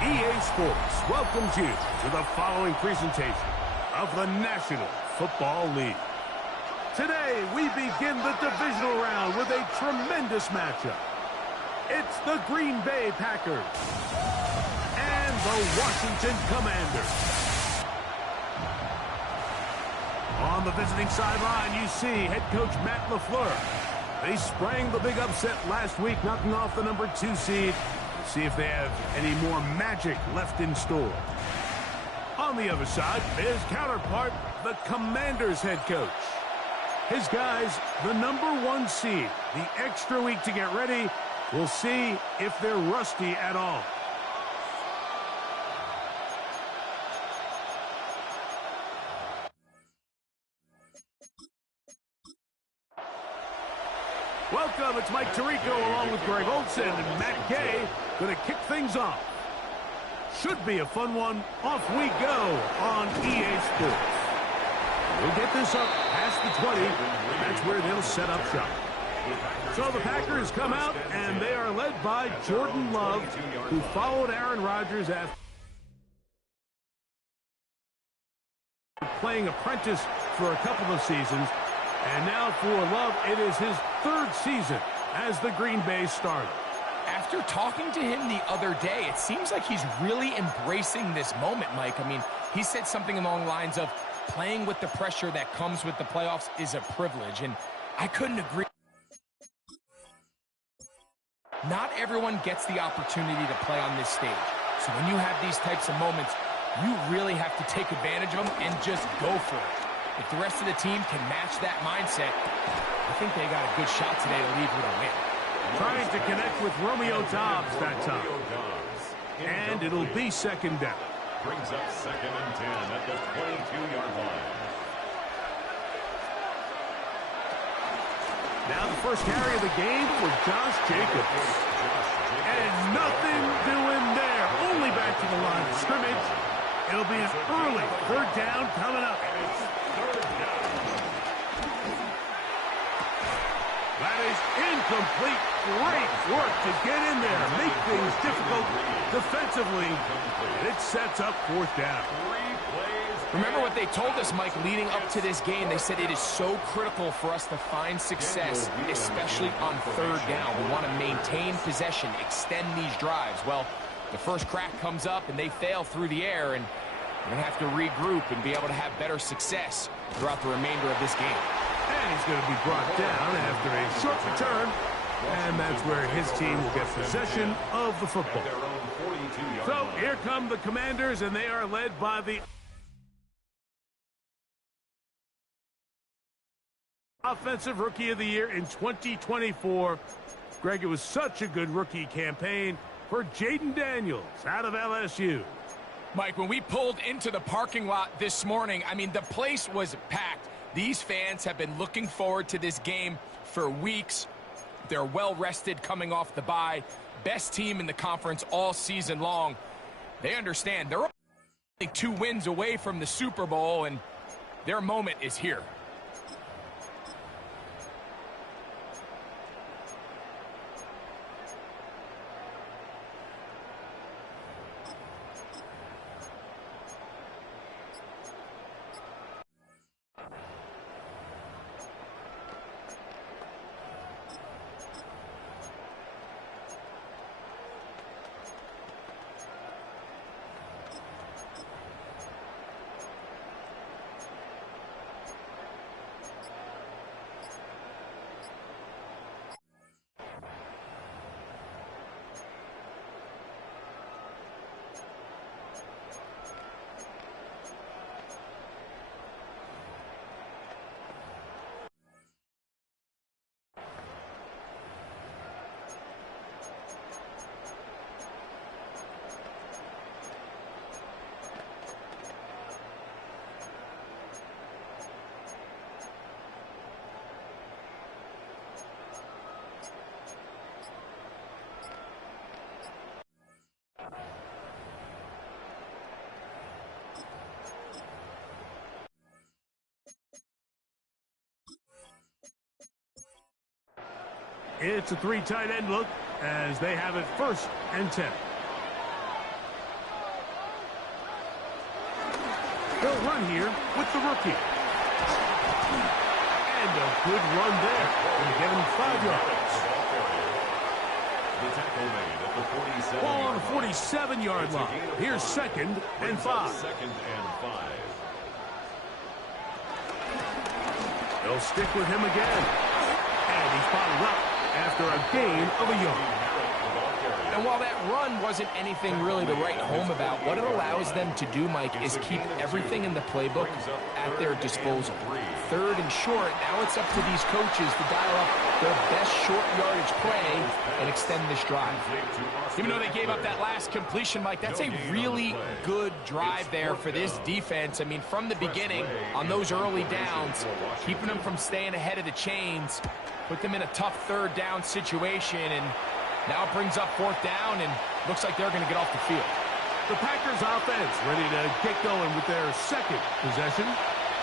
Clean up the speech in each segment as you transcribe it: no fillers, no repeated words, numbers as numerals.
EA Sports welcomes you to the following presentation of the National Football League. Today, we begin the divisional round with a tremendous matchup. It's the Green Bay Packers and the Washington Commanders. On the visiting sideline, you see head coach Matt LaFleur. They sprang the big upset last week, knocking off the number 2 seed. See if they have any more magic left in store. On the other side, his counterpart, the Commanders head coach. His guys, the number 1 seed, the extra week to get ready. We'll see if they're rusty at all. Welcome, it's Mike Tirico along with Greg Olson and Matt Gay going to kick things off. Should be a fun one. Off we go on EA Sports. We'll get this up past the 20. That's where they'll set up shop. So the Packers come out, and they are led by Jordan Love, who followed Aaron Rodgers after playing apprentice for a couple of seasons. And now for Love, it is his 3rd season as the Green Bay starter. After talking to him the other day, it seems like he's really embracing this moment, Mike. I mean, he said something along the lines of playing with the pressure that comes with the playoffs is a privilege, and I couldn't agree. Not everyone gets the opportunity to play on this stage. So when you have these types of moments, you really have to take advantage of them and just go for it. If the rest of the team can match that mindset, I think they got a good shot today to leave with a win. Trying to connect with Romeo Dobbs that time. And it'll be 2nd down. Brings up 2nd and 10 at the 22-yard line. Now the first carry of the game for Josh Jacobs. And nothing doing there. Only back to the line of scrimmage. It'll be an early 3rd down coming up. That is incomplete. Great work to get in there, make things difficult defensively, and it sets up 4th down. Remember what they told us, Mike, leading up to this game. They said it is so critical for us to find success, especially on 3rd down. We want to maintain possession, extend these drives. Well, the first crack comes up, and they fail through the air, and we're going to have to regroup and be able to have better success throughout the remainder of this game. And he's going to be brought down after a short return. And that's where his team will get possession of the football. So here come the Commanders, and they are led by the Offensive Rookie of the Year in 2024. Greg, it was such a good rookie campaign for Jaden Daniels out of LSU. Mike, when we pulled into the parking lot this morning, I mean, the place was packed. These fans have been looking forward to this game for weeks. They're well-rested coming off the bye. Best team in the conference all season long. They understand they're only 2 wins away from the Super Bowl, and their moment is here. It's a 3 tight end look as they have it 1st and 10. They'll run here with the rookie. And a good run there. Going to get him 5 yards. The tackle made at the 47. Ball on the 47-yard line. Here's 2nd and 5. 2nd and 5. They'll stick with him again. And he's followed up after a gain of a yard. And while that run wasn't anything really to write home about, what it allows them to do, Mike, is keep everything in the playbook at their disposal. 3rd and short, now it's up to these coaches to dial up their best short yardage play and extend this drive. Even though they gave up that last completion, Mike, that's a really good drive there for this defense. I mean, from the beginning, on those early downs, keeping them from staying ahead of the chains, put them in a tough 3rd down situation, and now it brings up 4th down, and looks like they're going to get off the field. The Packers offense ready to get going with their 2nd possession.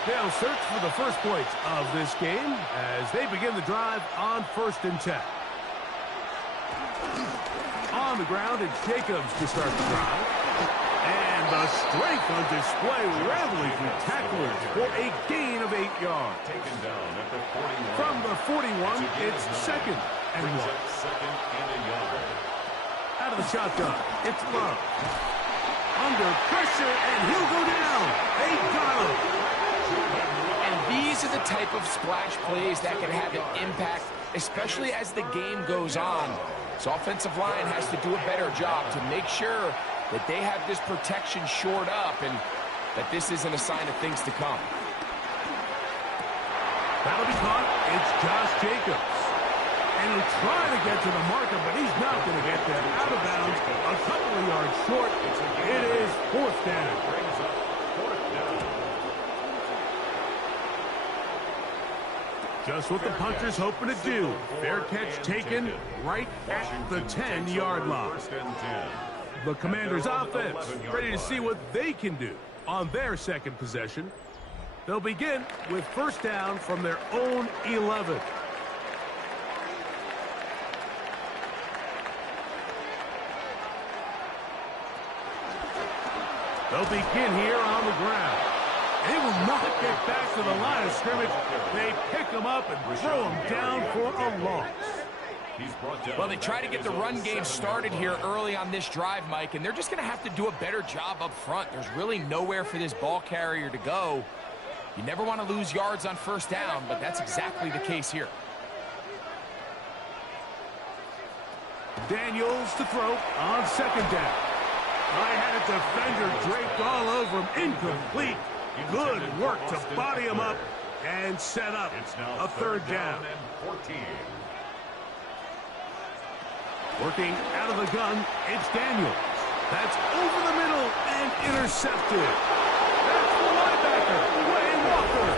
They'll search for the first points of this game as they begin the drive on 1st and 10. On the ground, it's Jacobs to start the drive. And the strength on display rattling through tacklers for a gain of 8 yards. Taken down at the 41. From the 41, it's 2nd and 1. 2nd and a yard. Out of the shotgun, it's Love. Under pressure, and he'll go down. They got him. And these are the type of splash plays that can have an impact, especially as the game goes on. So offensive line has to do a better job to make sure that they have this protection shored up and that this isn't a sign of things to come. That'll be caught. It's Josh Jacobs. And he'll try to get to the marker, but he's not going to get there. Out of bounds, a couple of yards short. It is 4th down. Brings up 4th down. Just what the punter's hoping to do. Fair catch taken right at the 10-yard line. 1st and 10. The Commanders' offense ready to see what they can do on their 2nd possession. They'll begin with 1st down from their own 11. They'll begin here on the ground. They will not get back to the line of scrimmage. They pick them up and throw them down for a loss. Well, they try to get the run game started here early on this drive, Mike, and they're just going to have to do a better job up front. There's really nowhere for this ball carrier to go. You never want to lose yards on 1st down, but that's exactly the case here. Daniels to throw on 2nd down. I had a defender draped all over him. Incomplete. Good work to body him up and set up a 3rd down. And 14. Working out of the gun, it's Daniels. That's over the middle and intercepted. That's the linebacker, Wayne Walker.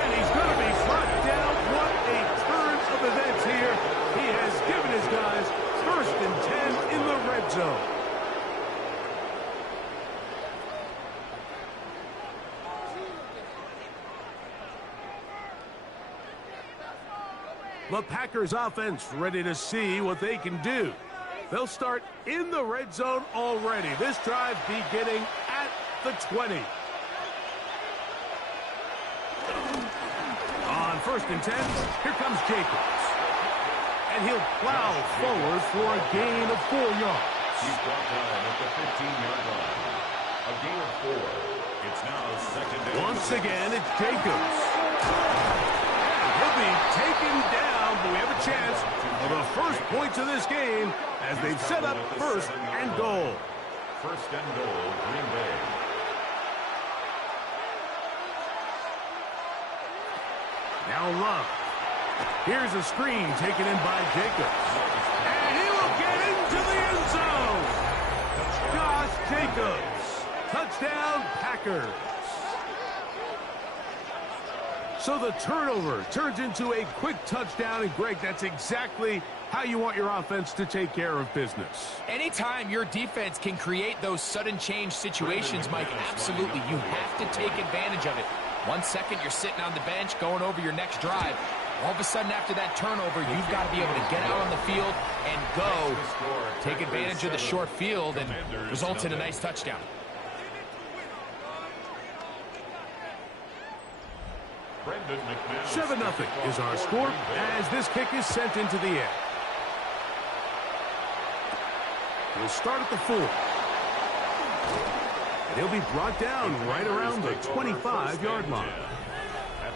And he's going to be brought down. What a turn of events here. He has given his guys 1st and 10 in the red zone. The Packers offense ready to see what they can do. They'll start in the red zone already. This drive beginning at the 20. On 1st and 10, here comes Jacobs. And he'll plow forward for a gain of 4 yards. He's brought down at the 15-yard line. A gain of 4. It's now 2nd and 10. Once again, it's Jacobs. He'll be taken down, but we have a chance for the first points of this game as they've set up 1st and goal. 1st and goal, Green Bay. Now Love. Here's a screen taken in by Jacobs. And he will get into the end zone. Josh Jacobs. Touchdown, Packers. So the turnover turns into a quick touchdown. And, Greg, that's exactly how you want your offense to take care of business. Anytime your defense can create those sudden change situations, Mike, absolutely, you have to take advantage of it. 1 second, you're sitting on the bench going over your next drive. All of a sudden, after that turnover, you've got to be able to get out on the field and go. Take advantage of the short field and results in a nice touchdown. 7-0 is our score as this kick is sent into the air. He'll start at the 4. And he'll be brought down right around the 25-yard line.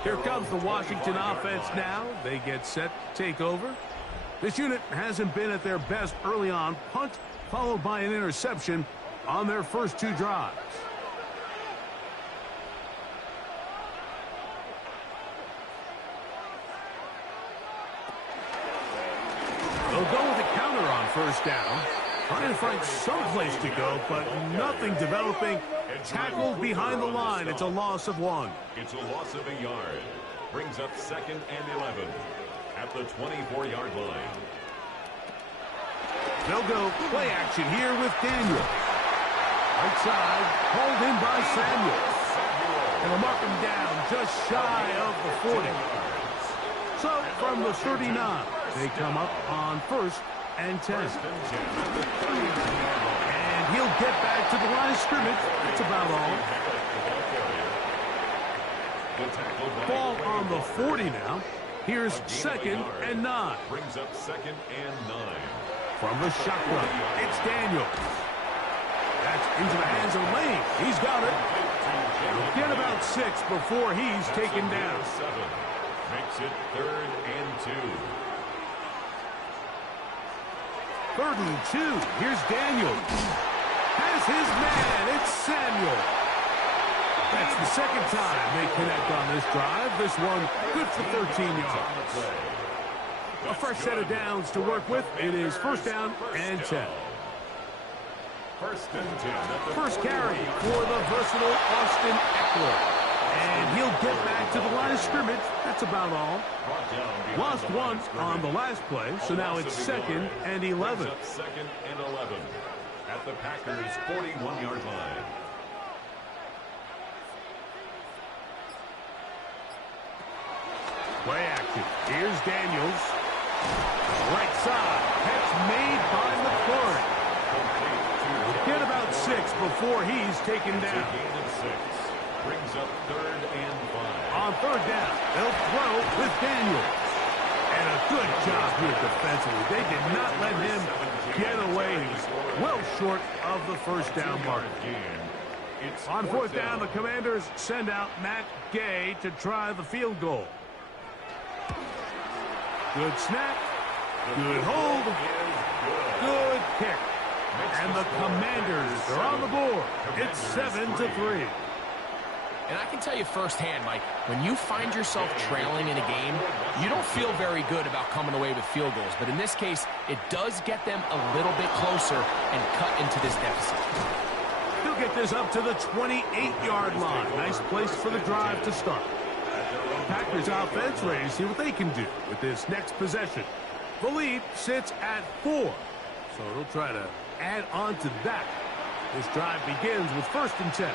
Here comes the Washington offense now. They get set to take over. This unit hasn't been at their best early on. Punt followed by an interception on their first 2 drives. They'll go with a counter on first down. Trying to find some place to go, but nothing developing. Tackled behind the line. It's a loss of 1. It's a loss of a yard. Brings up 2nd and 11 at the 24-yard line. They'll go play action here with Daniel. Right side, hauled in by Samuel. And they'll mark him down just shy of the 40. So from the 39, they come up on 1st and 10. And he'll get back to the line of scrimmage. That's about all. Ball on the 40 now. Here's 2nd and 9. Brings up 2nd and 9. From the shotgun, it's Daniel. That's into the hands of Lane. He's got it. He'll get about 6 before he's taken down. 7. Makes it 3rd and 2. 3rd and 2. Here's Daniel. Has his man. It's Samuel. That's the 2nd time they connect on this drive. This one good for 13 yards. A fresh set of downs to work with. It is 1st down and 10. 1st and 10. First carry for the versatile Austin Eckler. And he'll get back to the line of scrimmage. That's about all. Lost 1 on the last play, so now it's 2nd and 11. 2nd and 11 at the Packers' 41-yard line. Play action. Here's Daniels. Right side. Catch made by McClure. He'll get about 6 before he's taken down. Gain of 6. Brings up 3rd and 5. On 3rd down, they'll throw with Daniels. And a good job here defensively. They did not let him get away. He was well short of the 1st down mark. On 4th down, the Commanders send out Matt Gay to try the field goal. Good snap. Good hold. Good kick. And the Commanders are on the board. It's 7-3. And I can tell you firsthand, Mike, when you find yourself trailing in a game, you don't feel very good about coming away with field goals. But in this case, it does get them a little bit closer and cut into this deficit. He'll get this up to the 28-yard line. Nice place for the drive to start. Packers offense ready to see what they can do with this next possession. The lead sits at 4. So they'll try to add on to that. This drive begins with 1st and 10.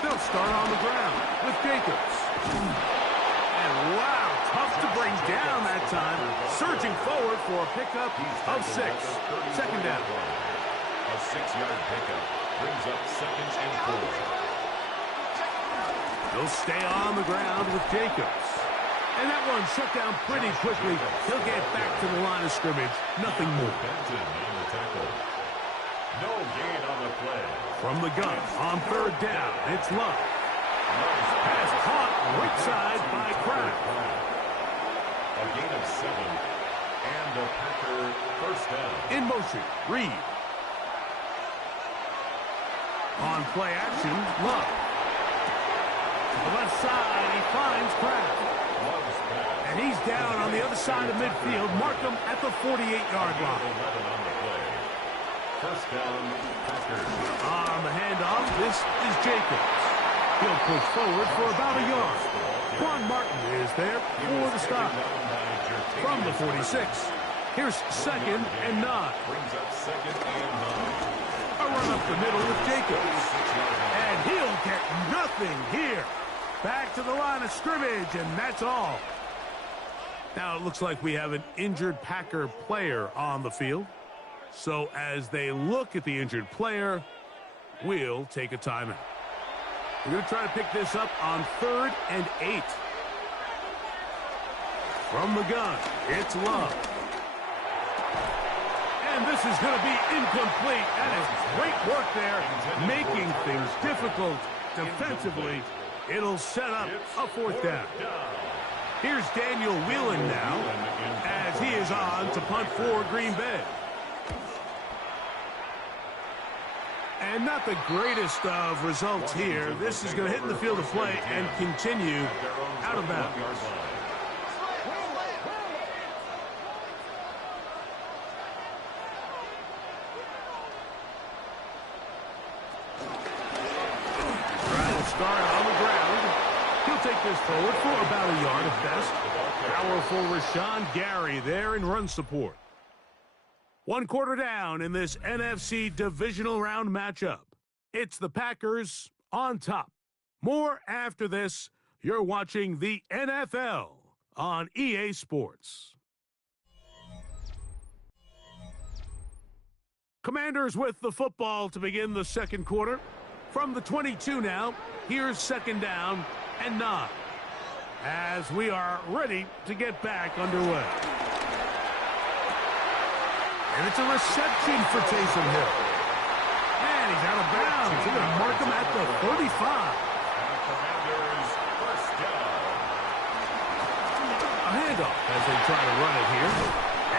They'll start on the ground with Jacobs. And wow, tough to bring down that time. Surging forward for a pickup of 6. 2nd down. A 6-yard pickup brings up 2nd and 4. He'll stay on the ground with Jacobs. And that one shut down pretty quickly. He'll get back to the line of scrimmage. Nothing more. Benton on the tackle. No gain on the play. From the gun on 3rd down, it's Love. Pass caught right side by Kraft. A gain of 7. And a Packer 1st down. In motion, Reed. On play action, Love. To the left side, he finds Kraft. And he's down on the other side of midfield. Mark him at the 48-yard line. 11 on the play. 1st down, Packers. On the handoff, this is Jacobs. He'll push forward for about a yard. Quan Martin is there for the stop. From the 46, here's 2nd and 9. Brings up 2nd and 9. A run up the middle with Jacobs. And he'll get nothing here. Back to the line of scrimmage, and that's all. Now it looks like we have an injured Packer player on the field. So as they look at the injured player, we'll take a timeout. We're going to try to pick this up on 3rd and 8. From the gun, it's Love. And this is going to be incomplete. That is great work there, making things difficult defensively. It'll set up a 4th down. Here's Daniel Whelan now as he is on to punt for Green Bay. And not the greatest of results here. This is going to hit in the field of play and continue out of bounds. Trying to start on the ground. He'll take this forward for about a yard at best. Powerful Rashawn Gary there in run support. 1 quarter down in this NFC Divisional Round matchup. It's the Packers on top. More after this. You're watching the NFL on EA Sports. Commanders with the football to begin the 2nd quarter. From the 22 now, here's 2nd down and 9. As we are ready to get back underway. And it's a reception for Taysom Hill. And he's out of bounds. They're going to mark him at the 35. A handoff as they try to run it here.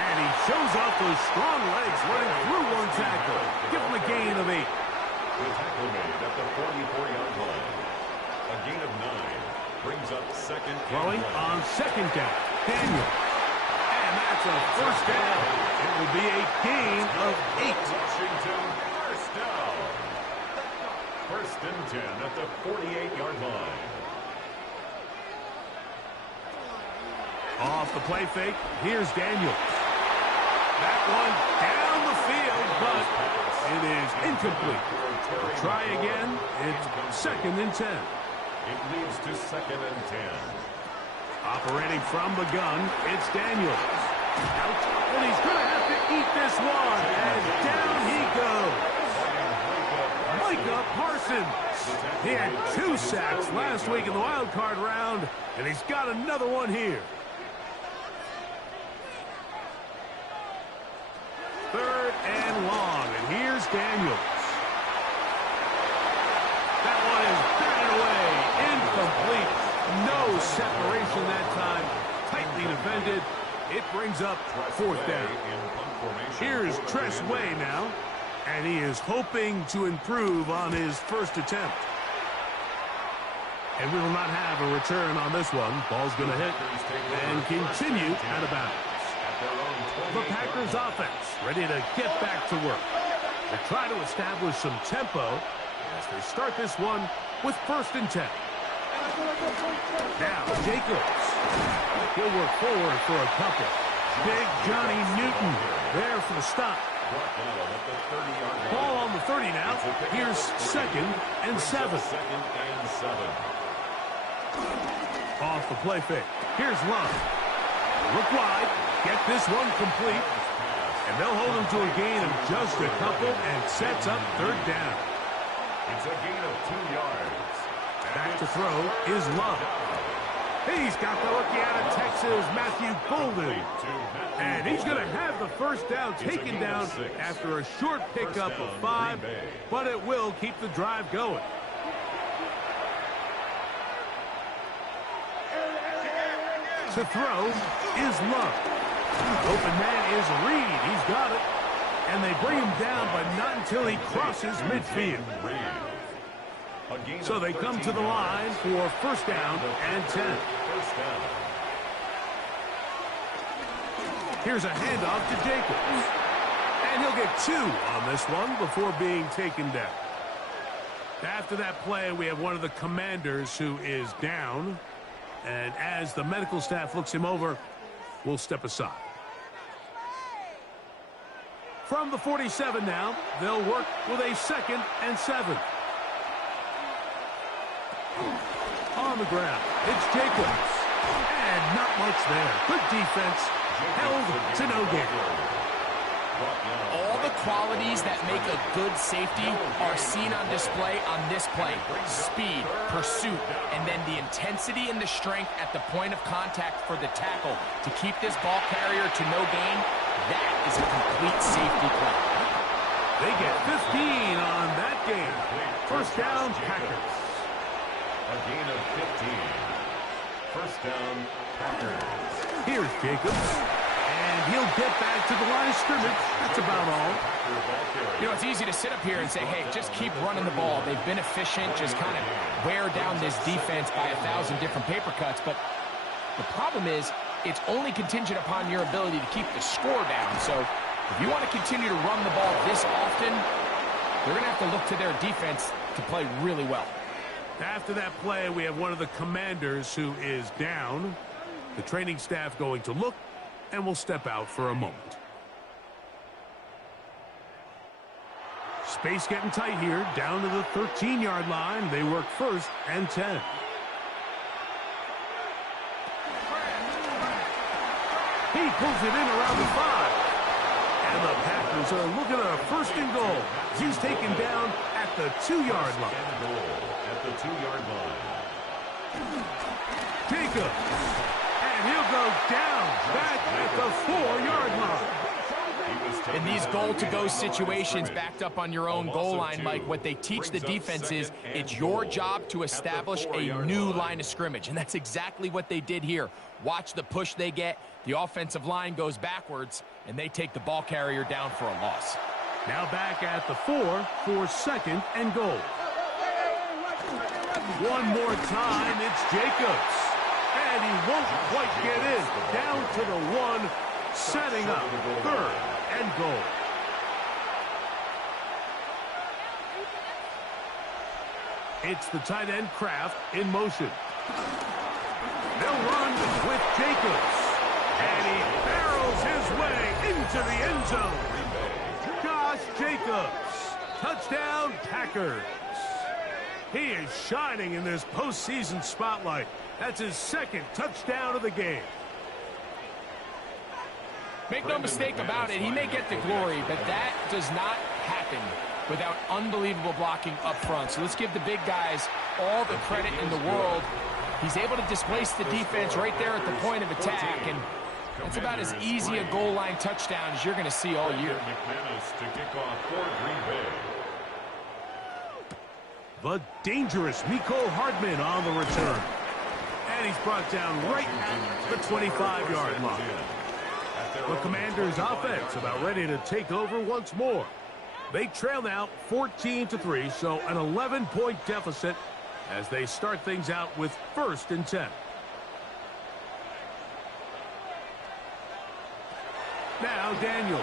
And he shows off those strong legs running through 1 tackle. Give him a gain of 8. The tackle made at the 44-yard line. A gain of 9 brings up 2nd and 1. Throwing on 2nd down. Daniel. And that's a 1st down. It will be a gain of 8. Washington, 1st down. 1st and 10 at the 48-yard line. Off the play fake, here's Daniel. That one down the field, but it is incomplete. We'll try again. It's 2nd and 10. It leads to 2nd and 10. Operating from the gun, it's Daniel. Out, and he's going to have to eat this one, and down he goes. Micah Parsons. He had 2 sacks last week in the wild card round, and he's got another one here. 3rd and long, and here's Daniels. That one is batted away, incomplete. No separation that time, tightly defended. It brings up 4th down. Here's Tress Way now, and he is hoping to improve on his 1st attempt. And we will not have a return on this one. Ball's going to hit and continue out of bounds. The Packers offense ready to get back to work. They try to establish some tempo as they start this one with 1st and 10. Now Jacobs. He'll work forward for a couple. Big Johnny Newton there for the stop. Ball on the 30 now. Here's 2nd and 7. Off the play fake. Here's Love. Look wide. Get this one complete. And they'll hold him to a gain of just a couple and sets up 3rd down. It's a gain of 2 yards. Back to throw is Love. He's got the rookie out of Texas, Matthew Golden. And he's going to have the 1st down taken down after a short pickup of 5, but it will keep the drive going. To throw is Love. Open man is Reed. He's got it. And they bring him down, but not until he crosses midfield. So they come to the line for 1st down and 10. Here's a handoff to Jacobs. And he'll get 2 on this one before being taken down. After that play, we have one of the Commanders who is down. And as the medical staff looks him over, we'll step aside. From the 47 now, they'll work with a 2nd and 7. On on the ground. It's Jacobs. And not much there. Good defense. Held to no gain. All the qualities that make a good safety are seen on display on this play. Speed, pursuit, and then the intensity and the strength at the point of contact for the tackle to keep this ball carrier to no gain. That is a complete safety play. They get 15 on that game. First down, Packers. A gain of 15. First down, Packers. Here's Jacobs. And he'll get back to the line of scrimmage. That's about all. You know, it's easy to sit up here and say, hey, just keep running the ball. They've been efficient, just kind of wear down this defense by 1,000 different paper cuts. But the problem is, it's only contingent upon your ability to keep the score down. So if you want to continue to run the ball this often, they're going to have to look to their defense to play really well. After that play, we have one of the commanders who is down. The training staff going to look, and we'll step out for a moment. Space getting tight here, down to the 13-yard line. They work first and 10. He pulls it in around the 5. And the Packers are looking at a first and goal. He's taken down at the 2-yard line. At the 2-yard line. Jacobs. And he'll go down back at the 4-yard line. In these goal-to-go situations backed up on your own goal line, Mike, what they teach the defense is it's your job to establish a new line of scrimmage, and that's exactly what they did here. Watch the push they get. The offensive line goes backwards, and they take the ball carrier down for a loss. Now back at the 4 for second and goal. One more time, it's Jacobs. And he won't quite get in. Down to the 1, setting up third and goal. It's the tight end Kraft in motion. They'll run with Jacobs. And he barrels his way into the end zone. Josh Jacobs. Touchdown, Packers. He is shining in this postseason spotlight. That's his second touchdown of the game. Make no mistake about it, he may get the glory, but that does not happen without unbelievable blocking up front. So let's give the big guys all the credit in the world. He's able to displace the defense right there at the point of attack, and that's about as easy a goal line touchdown as you're going to see all year. The dangerous Mecole Hardman on the return. And he's brought down right at the 25-yard line. The Commanders' offense about ready to take over once more. They trail now 14-3, so an 11-point deficit as they start things out with first and 10. Now Daniels.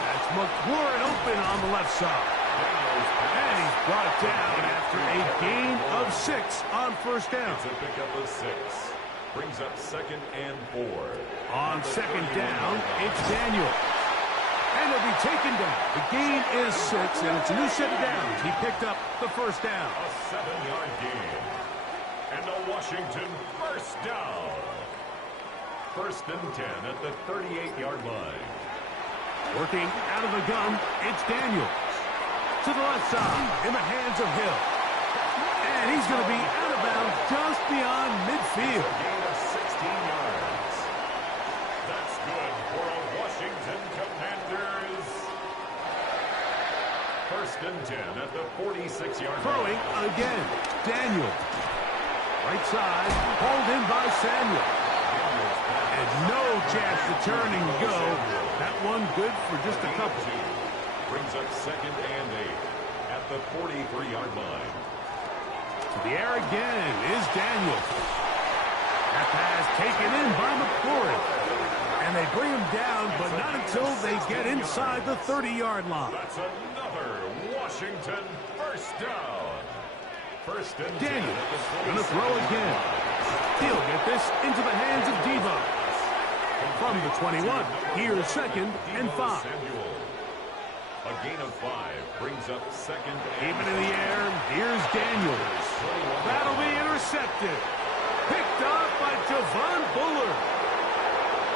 That's McLaurin open on the left side. And he's brought down after a gain of 6 on first down. It's a pickup of 6. Brings up second and 4. On second down, it's Daniels. And he'll be taken down. The gain is 6, and it's a new set of downs. He picked up the first down. A 7-yard gain. And a Washington first down. First and 10 at the 38-yard line. Working out of the gun, it's Daniels. To the left side, in the hands of Hill. And he's going to be out of bounds just beyond midfield. A gain of 16 yards. That's good for a Washington Commanders. First and 10 at the 46-yard line. Throwing again, Daniels. Right side, hauled in by Samuel. And no chance to turn and go. That one good for just a couple. Brings up second and 8 at the 43-yard line. To the air again is Daniels. That pass taken in by McLaurin. And they bring him down, but not until they get inside the 30-yard line. That's another Washington first down. First and Daniels going to throw again. He'll get this into the hands of Devo. From the 21, here's second and 5. A gain of 5 brings up second. Even in the air, here's Daniels. intercepted. Picked off by Javon Bullard.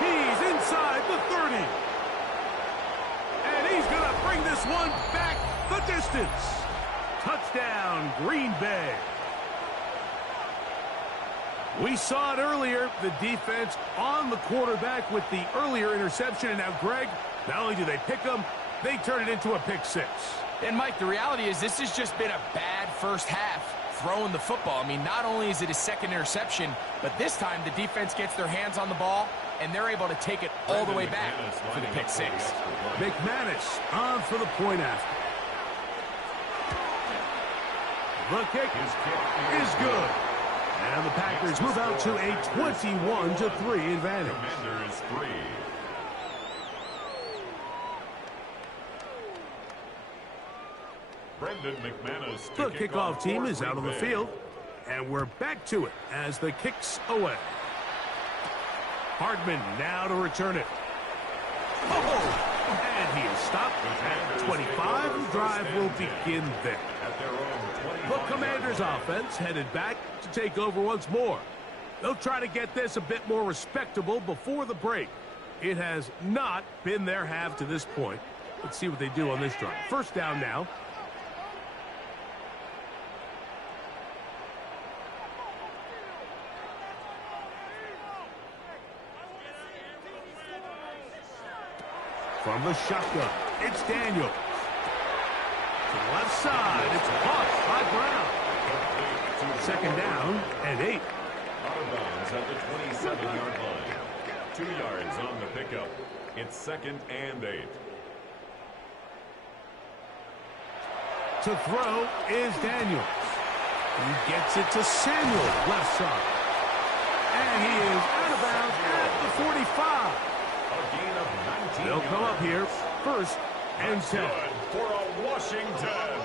He's inside the 30. And he's going to bring this one back the distance. Touchdown, Green Bay. We saw it earlier, the defense on the quarterback with the earlier interception. And now, Greg, not only do they pick him, they turn it into a pick six. And, Mike, the reality is this has just been a bad first half throwing the football. I mean, not only is it his second interception, but this time the defense gets their hands on the ball, and they're able to take it all the way back for the pick six. McManus on for the point after. The kick is good. And the Packers move out to a 21-3 advantage. Commanders 3. Brendan McManus. The kickoff team is out on the field. And we're back to it as the kick's away. Hardman now to return it. Oh! And he is stopped at 25. The drive will begin there. The Commanders' offense headed back to take over once more. They'll try to get this a bit more respectable before the break. It has not been their half to this point. Let's see what they do on this drive. First down now. From the shotgun, it's Daniel. To the left side, it's caught by Brown. Second down and 8. Out of bounds at the 27-yard line. 2 yards on the pickup. It's second and 8. To throw is Daniels. He gets it to Samuel, left side. And he is out of bounds at the 45. A gain of 19 They'll come up here, first and 10. Good for a Washington.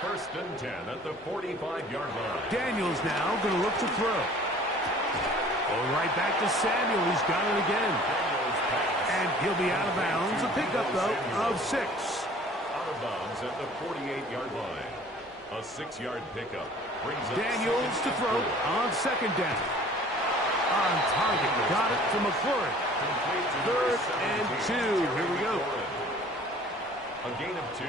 First and 10 at the 45-yard line. Daniels now going to look to throw. Going right back to Samuel. He's got it again. And he'll be out of bounds. A pickup, though, of 6. Out of bounds at the 48-yard line. A 6-yard pickup. Brings up Daniels to throw on second down. On target. Got it to McClure. Third and 2. Here we go. A gain of 2.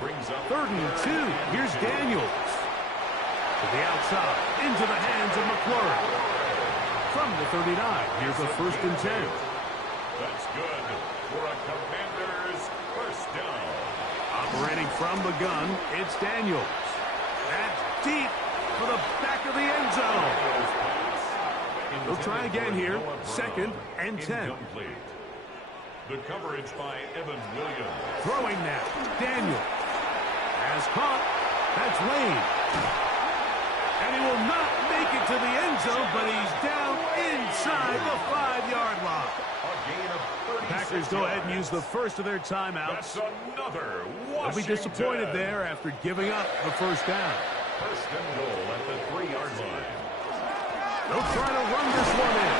Brings up Third and 2. Here's Daniels. To the outside. Into the hands of McClure. From the 39. Here's a first and 10. That's good for a Commanders first down. Operating from the gun, it's Daniels. That's deep for the back of the end zone. They'll try again here. Second and 10. Incomplete. The coverage by Evan Williams. Throwing now. Daniels has caught. That's Lane. And he will not make it to the end zone, but he's down inside the 5-yard line. A gain of 36 Packers go ahead and use the first of their That's timeouts. another Washington. They'll be disappointed there after giving up the first down. First and goal at the 3-yard line. They'll try to run this one in.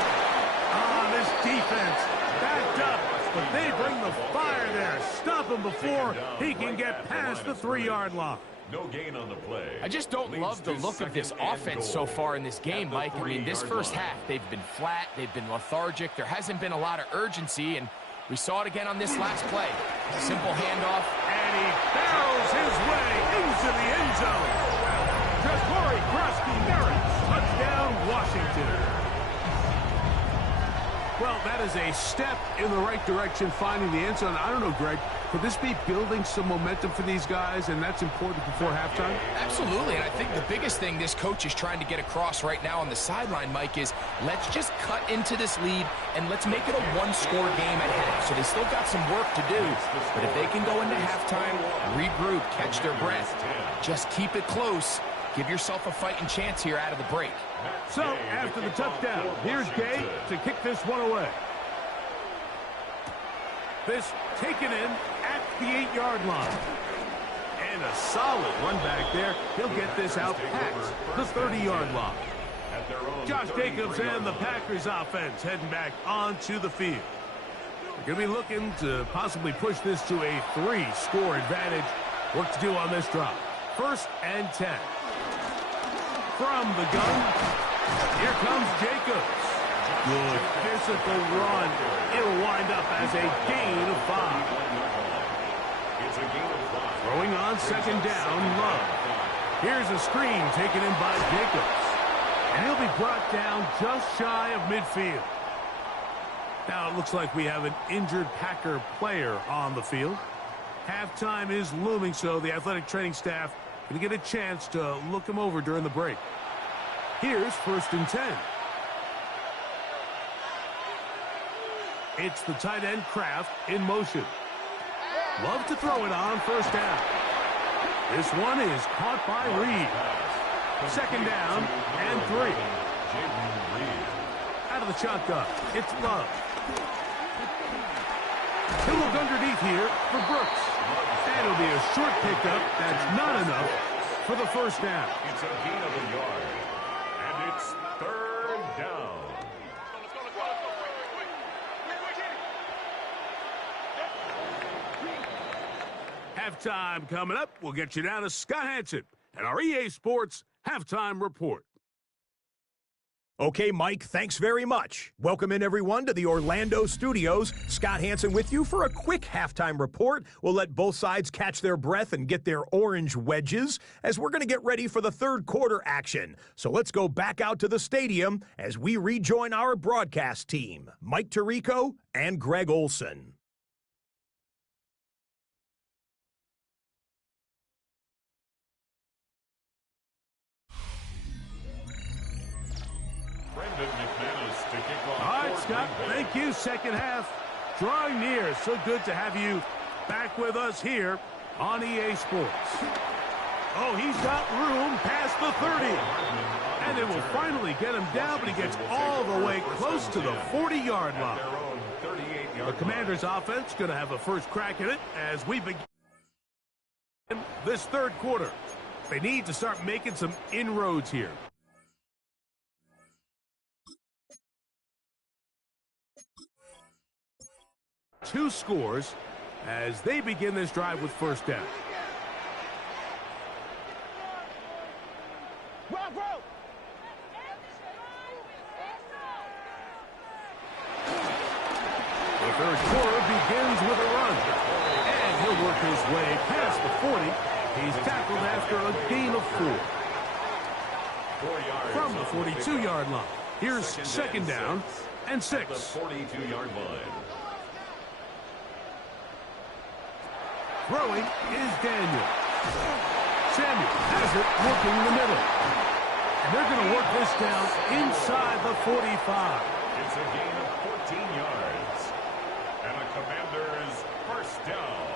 This defense backed up, but they bring the fire there. Stop him before he can get past the 3-yard line. No gain on the play. I just don't love the look of this offense so far in this game, Mike. I mean, this first half, they've been flat, they've been lethargic. There hasn't been a lot of urgency, and we saw it again on this last play. Simple handoff. And he barrels his way into the end zone. Corey Krosky-Merritt, touchdown, Washington. Well, that is a step in the right direction, finding the end zone. I don't know, Greg, could this be building some momentum for these guys, and that's important before halftime? Absolutely, and I think the biggest thing this coach is trying to get across right now on the sideline, Mike, is let's just cut into this lead, and let's make it a one-score game at half. So they still got some work to do, but if they can go into halftime, regroup, catch their breath, just keep it close, give yourself a fighting chance here out of the break. So, after the touchdown, here's Gay to kick this one away. This taken in at the 8-yard line. And a solid run back there. He'll get this out past the 30-yard line. Josh Jacobs and the Packers offense heading back onto the field. They're going to be looking to possibly push this to a 3-score advantage. Work to do on this drive. First and 10. from the gun. Here comes Jacobs. Good physical run. It'll wind up as a gain of 5. It's a gain of 5. Throwing on second down, Love. Here's a screen taken in by Jacobs. And he'll be brought down just shy of midfield. Now it looks like we have an injured Packer player on the field. Halftime is looming, so the athletic training staff going to get a chance to look him over during the break. Here's 1st and 10. It's the tight end Kraft in motion. Love to throw it on 1st down. This one is caught by Reed. 2nd down and 3. Out of the shotgun, it's Love. He'll look underneath here for Brooks. And it'll be a short pickup. That's not enough for the 1st down. It's a gain of a yard. And it's 3rd down. Halftime coming up. We'll get you down to Scott Hansen and our EA Sports Halftime Report. Okay, Mike, thanks very much. Welcome in, everyone, to the Orlando studios. Scott Hansen with you for a quick halftime report. We'll let both sides catch their breath and get their orange wedges as we're going to get ready for the 3rd quarter action. So let's go back out to the stadium as we rejoin our broadcast team, Mike Tirico and Greg Olson. All right, Scott, thank you. Second half drawing near. So good to have you back with us here on EA Sports. Oh, he's got room past the 30. And it will finally get him down, but he gets all the way close to the 40-yard line. The Commanders' offense going to have a first crack at it as we begin this 3rd quarter. They need to start making some inroads here. Two scores as they begin this drive with 1st down. The 3rd quarter begins with a run. And he'll work his way past the 40. He's tackled after a gain of 4. From the 42-yard line. Here's 2nd down and 6. The 42-yard line. Throwing is Daniel. Samuel has it working the middle. And they're going to work this down inside the 45. It's a gain of 14 yards. And a Commanders 1st down.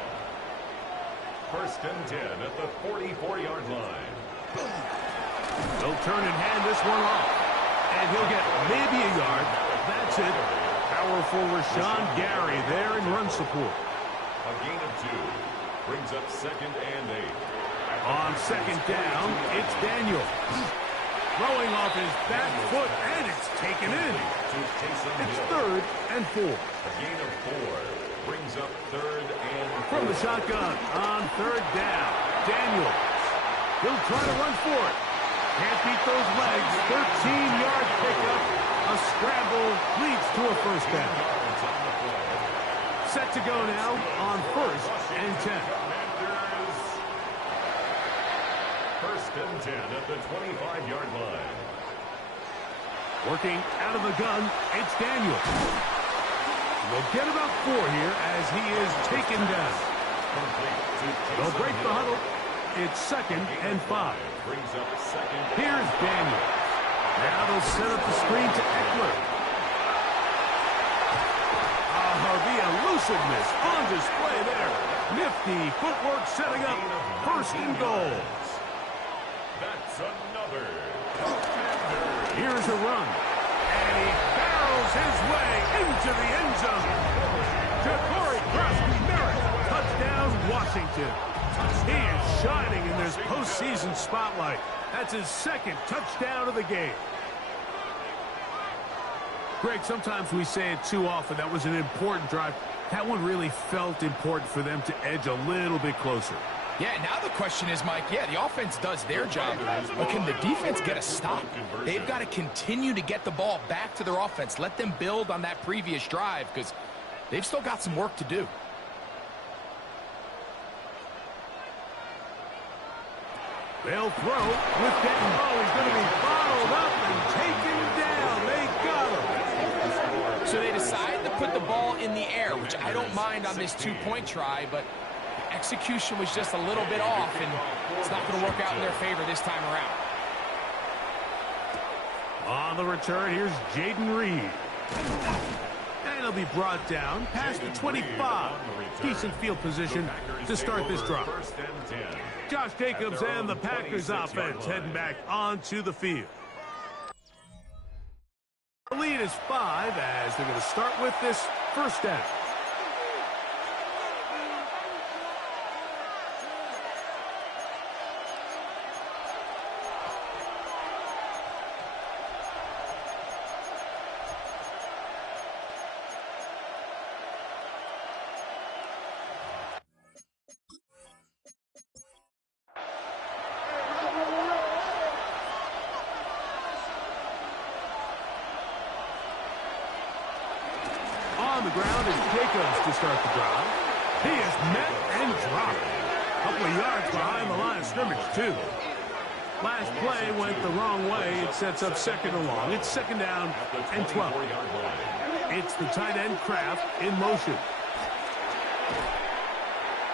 1st and 10 at the 44-yard line. They'll turn and hand this one off. And he'll get maybe a yard. That's it. Powerful Rashawn Gary there in run support. A gain of 2. Brings up 2nd and 8. On 2nd down, it's Daniel. Throwing off his back foot, and it's taken in. It's 3rd and 4. A gain of 4. Brings up 3rd and 4. From the shotgun on 3rd down, Daniel. He'll try to run for it. Can't beat those legs. 13-yard pickup. A scramble leads to a 1st down. Set to go now on 1st and 10. 1st and 10 at the 25-yard line. Working out of the gun, it's Daniel. We'll get about 4 here as he is taken down. They'll break the huddle. It's 2nd and 5. Here's Daniel. Now they'll set up the screen to Eckler. The elusiveness on display there. Nifty footwork setting up 1st and goal. That's another. Here's a run. And he barrels his way into the end zone. Ja'Cory Merritt, touchdown Washington. He is shining in this postseason spotlight. That's his 2nd touchdown of the game. Greg, sometimes we say it too often. That was an important drive. That one really felt important for them to edge a little bit closer. Yeah, now the question is, Mike, yeah, the offense does their job, but can the defense get a stop? They've got to continue to get the ball back to their offense. Let them build on that previous drive because they've still got some work to do. They'll throw with Denton. Oh, he's going to be bottled up and taken down. They got him. So they decide to put the ball in the air, which I don't mind on this two-point try, but execution was just a little bit off, and it's not going to work out in their favor this time around. On the return, here's Jaden Reed. And he'll be brought down past the 25. Decent field position to start this drive. Josh Jacobs and the Packers offense heading back onto the field. The lead is 5 as they're going to start with this first down. On the ground is Jacobs to start the drive. He is met and dropped. A couple of yards behind the line of scrimmage, too. Last play went the wrong way. It sets up second and long. It's second down and 12. It's the tight end Kraft in motion.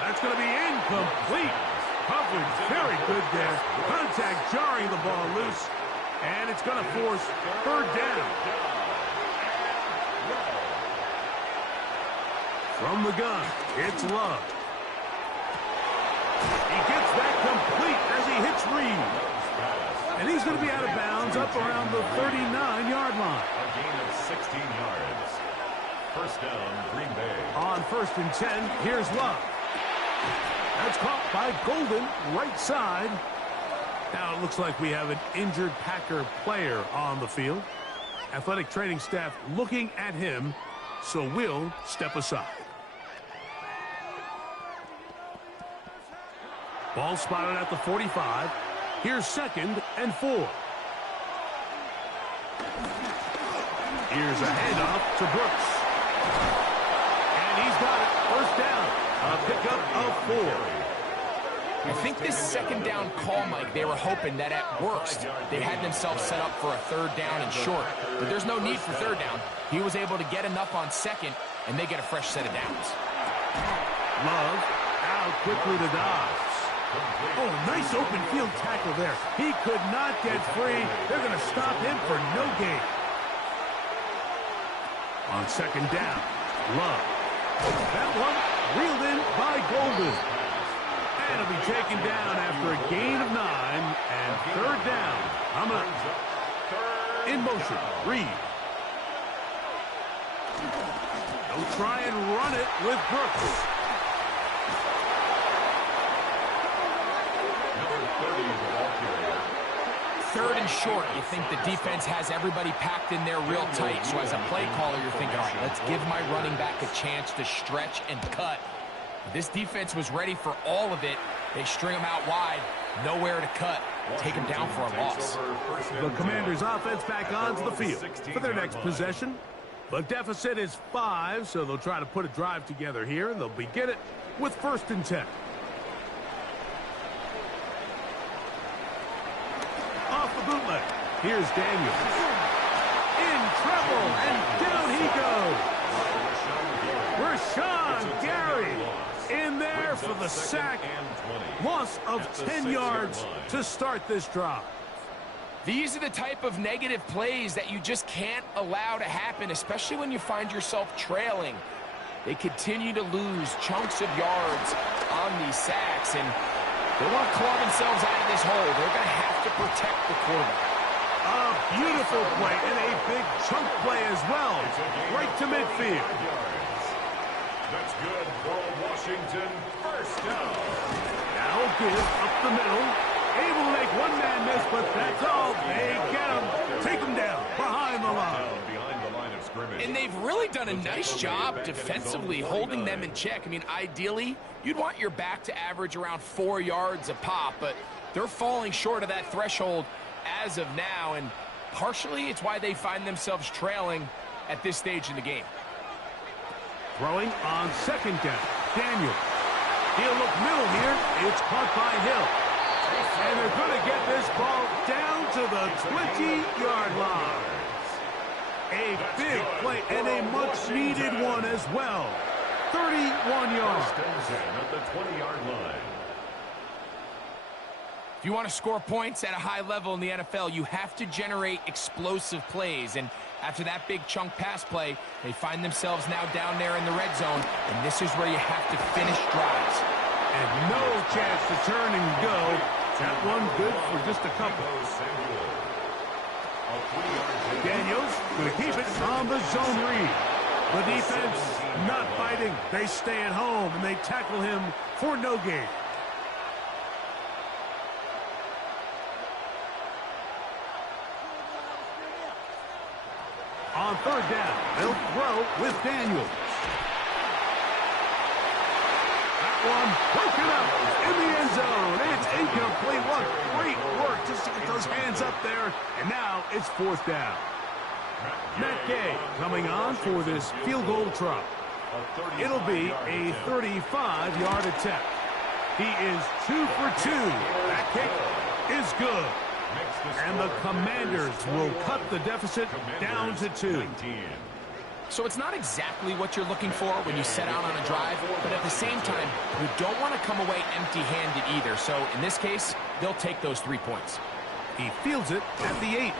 That's going to be incomplete. Coverage very good there. Contact jarring the ball loose. And it's going to force third down. From the gun, it's Love. He gets that complete as he hits Reed. And he's going to be out of bounds up around the 39-yard line. A gain of 16 yards. First down, Green Bay. On first and 10, here's Love. That's caught by Golden, right side. Now it looks like we have an injured Packer player on the field. Athletic training staff looking at him, so we'll step aside. Ball spotted at the 45. Here's second and 4. Here's a handoff to Brooks. And he's got it. First down. A pickup of 4. I think this second down call, Mike, they were hoping that at worst they had themselves set up for a third down and short. But there's no need for third down. He was able to get enough on second, and they get a fresh set of downs. Love out quickly to Dobbs. Oh, nice open field tackle there. He could not get free. They're going to stop him for no gain. On second down, Love. That one reeled in by Golden. And it'll be taken down after a gain of 9 and third down. I'm up. In motion, Reed. They'll try and run it with Brooks. Third and short, you think the defense has everybody packed in there real tight. So as a play caller, you're thinking, all right, let's give my running back a chance to stretch and cut. This defense was ready for all of it. They string them out wide, nowhere to cut, take them down for a loss. The Commanders' offense back onto the field for their next possession. The deficit is 5, so they'll try to put a drive together here, and they'll begin it with first and 10. Off the bootleg. Here's Daniels. In trouble, and down he goes. Rashawn Gary in there for the sack. Loss of 10 yards to start this drive. These are the type of negative plays that you just can't allow to happen, especially when you find yourself trailing. They continue to lose chunks of yards on these sacks, and they want to claw themselves out of this hole. They're going to have to protect the quarterback. A beautiful play and a big chunk play as well, right to midfield. That's good for Washington. First down. Now give up the middle. Able to make one man miss, but that's all. They get him. Take him down behind the line. Behind the line of scrimmage. And they've really done a nice job defensively holding them in check. I mean, ideally, you'd want your back to average around 4 yards a pop, but they're falling short of that threshold as of now, and partially it's why they find themselves trailing at this stage in the game. Throwing on second down. Daniel. He'll look middle here. It's caught by Hill. And they're going to get this ball down to the 20-yard line. A big play and a much-needed one as well. 31 yards. At the 20-yard line. If you want to score points at a high level in the NFL, you have to generate explosive plays. And after that big chunk pass play, they find themselves now down there in the red zone. And this is where you have to finish drives. And no chance to turn and go. That one good for just a couple. Daniels going to keep it on the zone read. The defense not fighting. They stay at home and they tackle him for no gain. On third down, they'll throw with Daniels. That one broken up in the end zone. It's incomplete. What great work just to get those hands up there. And now it's fourth down. Matt Gay coming on for this field goal try. It'll be a 35-yard attempt. He is 2 for 2. That kick is good. And the Commanders will cut the deficit down to 2. So it's not exactly what you're looking for when you set out on a drive, but at the same time, you don't want to come away empty-handed either. So in this case, they'll take those 3 points. He fields it at the 8.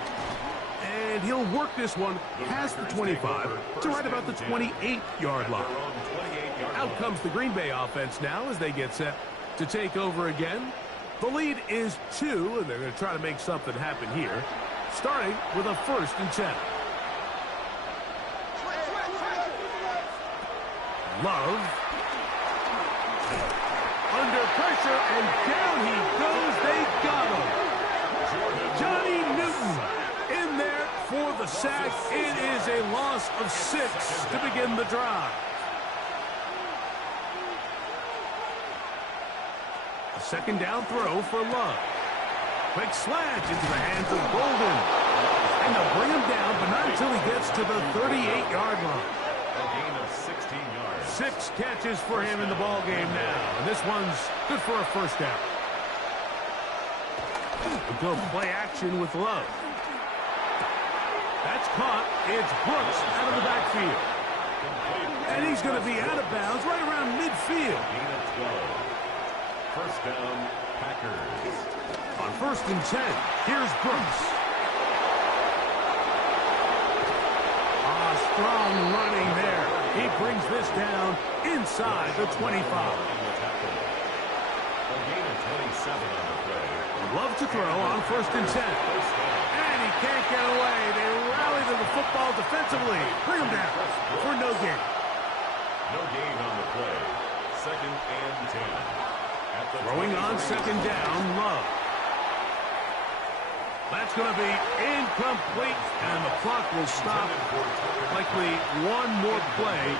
And he'll work this one past the 25 to right about the 28-yard line. Out comes the Green Bay offense now as they get set to take over again. The lead is 2, and they're going to try to make something happen here, starting with a 1st and 10. Love. Under pressure, and down he goes. They got him. Johnny Newton in there for the sack. It is a loss of 6 to begin the drive. A second down throw for Love. Quick slant into the hands of Golden. And they'll bring him down, but not until he gets to the 38-yard line. A gain of 16 yards. 6 catches for him in the ball game now. And this one's good for a 1st down. We'll go play action with Love. That's caught. It's Brooks out of the backfield. And he's going to be out of bounds right around midfield. Gain of 12. 1st down, Packers. On 1st and 10, here's Brooks. Strong running there. He brings this down inside the 25. A gain of 27 on the play. Love to throw on 1st and 10. And he can't get away. They rally to the football defensively. Bring him down for no gain. No gain on the play. 2nd and 10. Throwing on 2nd down, Love. That's going to be incomplete, and the clock will stop. Likely one more play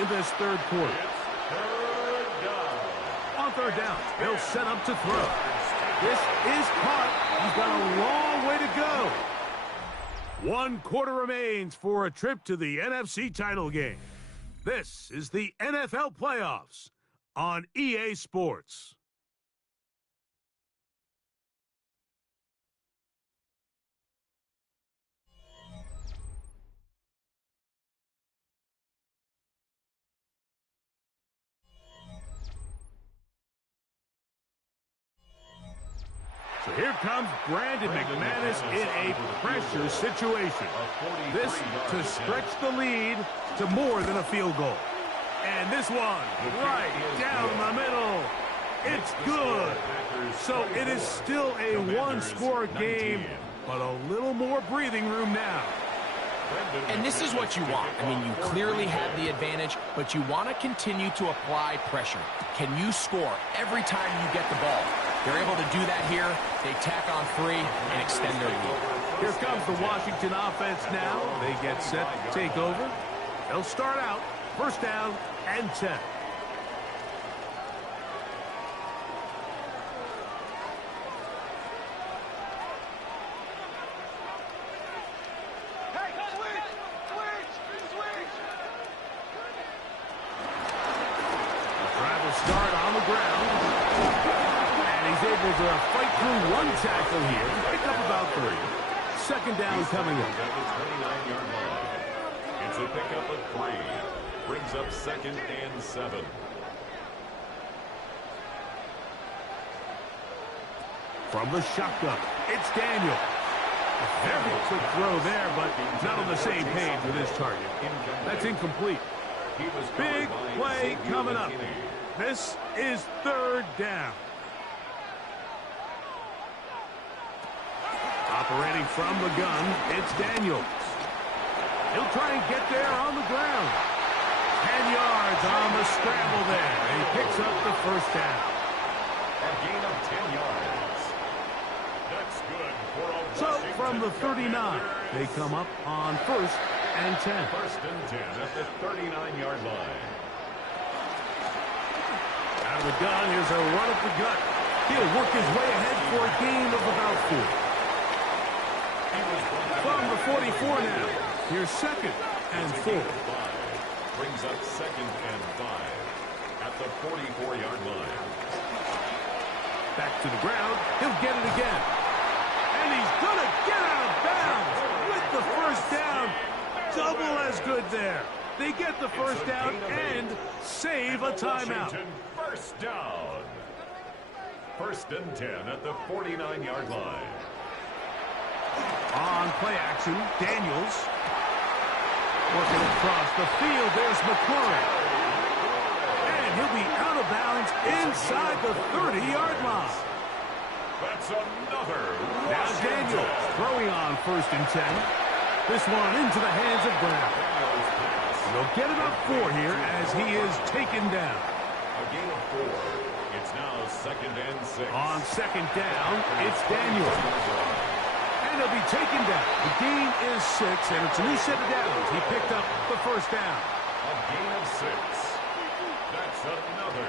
in this 3rd quarter. On 3rd down, they'll set up to throw. This is caught. He's got a long way to go. 1 quarter remains for a trip to the NFC title game. This is the NFL playoffs on EA Sports. So here comes Brandon McManus in a pressure situation. This to stretch the lead to more than a field goal. And this one right down the middle. It's good. So it is still a 1-score game, but a little more breathing room now. And this is what you want. I mean, you clearly have the advantage, but you want to continue to apply pressure. Can you score every time you get the ball? They're able to do that here. They tack on 3 and extend their lead. Here comes the Washington offense now. They get set to take over. They'll start out first down and 10. Start on the ground, and he's able to fight through one tackle here, pick up about 3. Second down coming up. At the 29-yard line. It's a pickup of 3. Brings up second and 7. From the shotgun, it's Daniel. A very quick throw there, but not on the same page with his target. That's incomplete. Big play coming up. This is third down. Operating from the gun, it's Daniels. He'll try and get there on the ground. 10 yards on the scramble there. He picks up the first down. A gain of 10 yards. That's good for a So from the 39, they come up on first and 10. First and 10 at the 39-yard line. Out of the gun, here's a run up the gut. He'll work his way ahead for a gain of about 4. From the 44 now, here's second and 4. Brings up second and 5 at the 44-yard line. Back to the ground, he'll get it again. And he's going to get out of bounds with the first down. Double as good there. They get the first down and save a timeout. First down. First and 10 at the 49-yard line. On play action, Daniels. Working across the field, there's McClure. And he'll be out of bounds inside the 30-yard line. That's another. Now Daniels throwing on first and 10. This one into the hands of Brown. They'll get it up 4 here as he is taken down. A gain of 4. It's now second and 6. On second down, it's Daniels. And he'll be taken down. The gain is 6, and it's a new set of downs. He picked up the first down. A gain of 6. That's another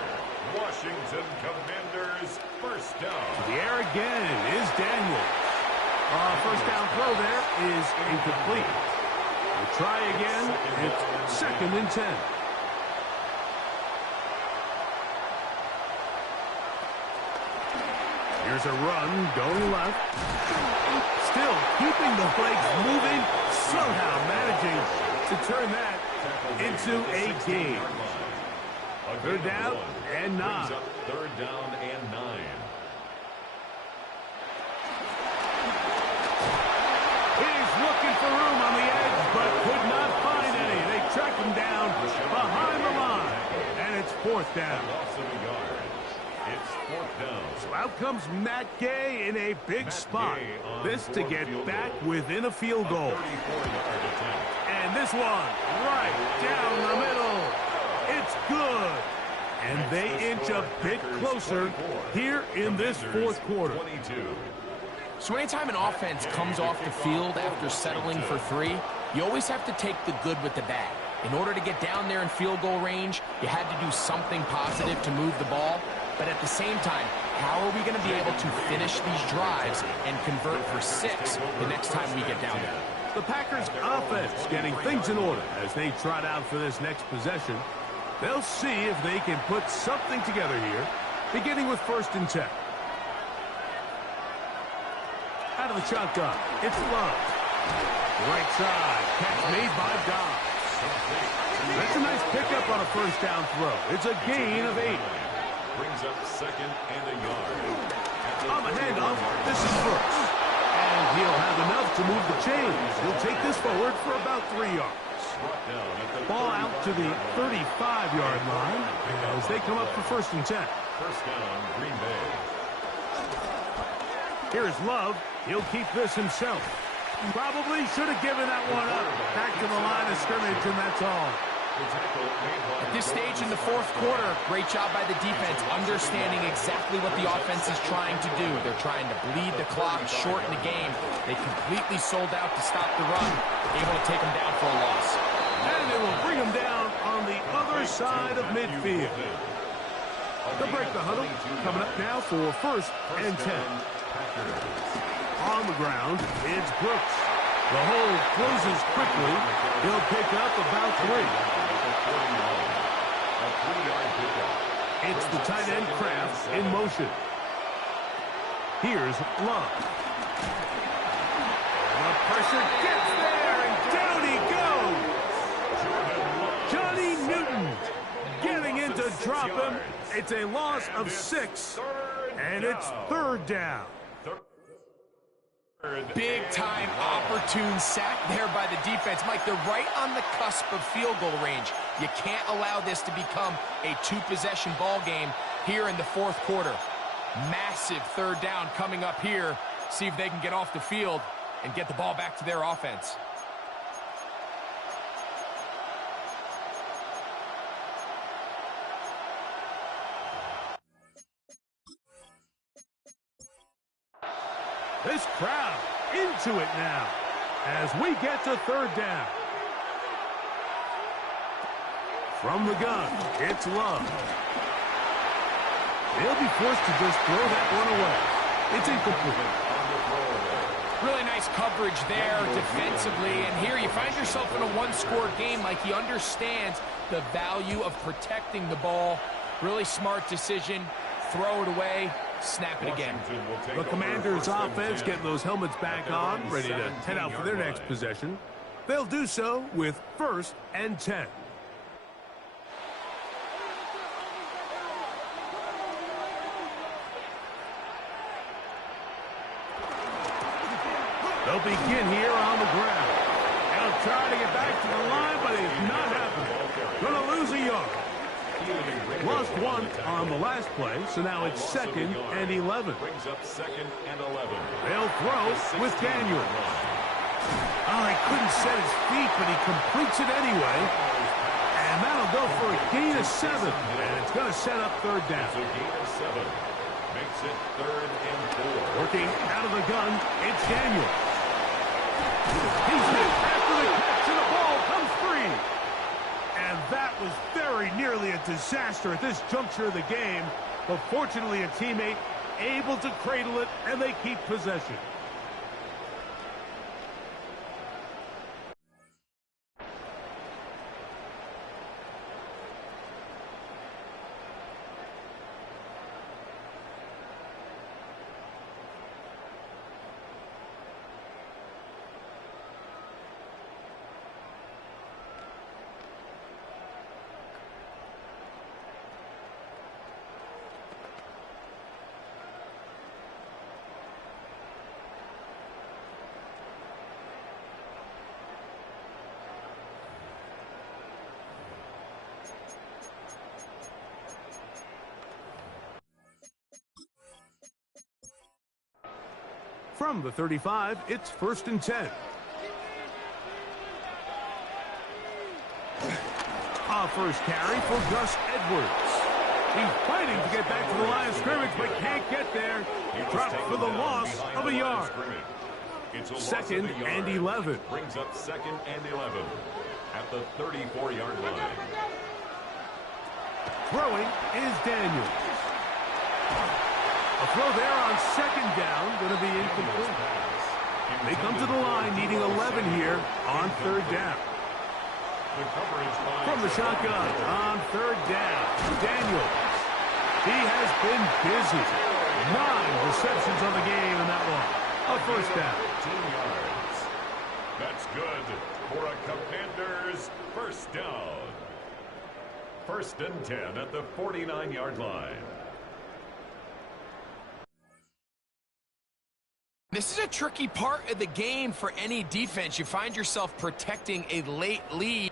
Washington Commanders first down. The air again is Daniels. First down throw there is incomplete. We'll try again. It's second and 10. Here's a run going left. Still keeping the legs moving, somehow managing to turn that into a gain. Third down and 9. Third down and 9. He's looking for room on the edge, but could not find any. They track him down behind the line, and it's fourth down. Loss of a yard. It's fourth down. So out comes Matt Gay in a big spot. This to get back within a field goal. 34-yard attempt. And this one right down the middle. It's good. And they inch a bit closer here in this fourth quarter. 22. So anytime an offense comes off the field after settling for 3, you always have to take the good with the bad. In order to get down there in field goal range, you had to do something positive to move the ball. But at the same time, how are we going to be able to finish these drives and convert for 6 the next time we get down there? The Packers offense getting things in order as they trot out for this next possession. They'll see if they can put something together here, beginning with first and 10. Out of the shotgun, it's Love. Right side, catch made by Dobbs. That's a nice pickup on a first down throw. It's a gain of 8. Brings up second and a yard. On the handoff, this is Brooks. And he'll have enough to move the chains. He'll take this forward for about 3 yards. Ball out to the 35-yard line as they come up for first and 10. First down, Green Bay. Here's Love. He'll keep this himself. Probably should have given that one up. Back to the line of scrimmage, and that's all. At this stage in the fourth quarter, great job by the defense, understanding exactly what the offense is trying to do. They're trying to bleed the clock, shorten the game. They completely sold out to stop the run, able to take them down for a loss. And they will bring them down on the other side of midfield. To break the huddle, coming up now for 1st and 10. On the ground, it's Brooks. The hole closes quickly. He'll pick up about 3. It's the tight end Kraft in motion. Here's Love. The pressure gets there, and down he goes. Johnny Newton getting in to drop him. It's a loss of 6, and it's 3rd down. Big-time opportune sack there by the defense. Mike, they're right on the cusp of field goal range. You can't allow this to become a 2-possession ball game here in the fourth quarter. Massive 3rd down coming up here. See if they can get off the field and get the ball back to their offense. This crowd into it now as we get to 3rd down. From the gun, it's Love. He'll be forced to just throw that one away. It's incomplete. Really nice coverage there defensively. And here you find yourself in a 1-score game. Like, he understands the value of protecting the ball. Really smart decision. Throw it away. Snap it again. The Commanders' offense getting those helmets back on, ready to head out for their next possession. They'll do so with 1st and 10. They'll begin here on the ground. They'll try to get back to the line, but it's not happening. Gonna lose a yard. Lost 1 on the last play, so now it's 2nd and 11. Brings up 2nd and 11. They'll throw with Daniel. Oh, he couldn't set his feet, but he completes it anyway. And that'll go for a gain of 7. And it's going to set up 3rd down. So gain of 7 makes it 3rd and 4. Working out of the gun, it's Daniel. He's hit after the catch, and the ball comes free. And that was very nearly a disaster at this juncture of the game. But fortunately, a teammate able to cradle it, and they keep possession. From the 35, it's 1st and 10. A first carry for Gus Edwards. He's fighting to get back to the line of scrimmage, but can't get there. He dropped for the loss of a yard. 2nd and 11. Brings up 2nd and 11 at the 34-yard line. Throwing is Daniel. A throw there on 2nd down, going to be incomplete. They come to the line, needing 11 here on 3rd down. From the shotgun on 3rd down, Daniels. He has been busy. 9 receptions on the game in that one. A 1st down. 15 yards. That's good for a Commanders 1st down. 1st and 10 at the 49-yard line. This is a tricky part of the game for any defense. You find yourself protecting a late lead.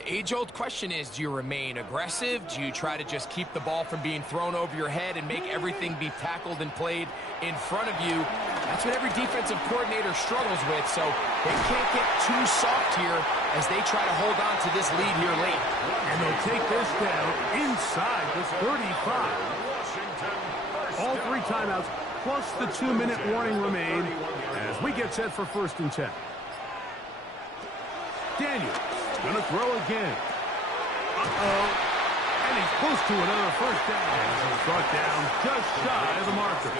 The age-old question is, do you remain aggressive? Do you try to just keep the ball from being thrown over your head and make everything be tackled and played in front of you? That's what every defensive coordinator struggles with, so they can't get too soft here as they try to hold on to this lead here late. And they'll take this down inside the 35. All 3 timeouts plus the 2-minute warning remain as we get set for 1st and 10. Daniels going to throw again. And he's close to another 1st down. He's brought down just shy of the marker.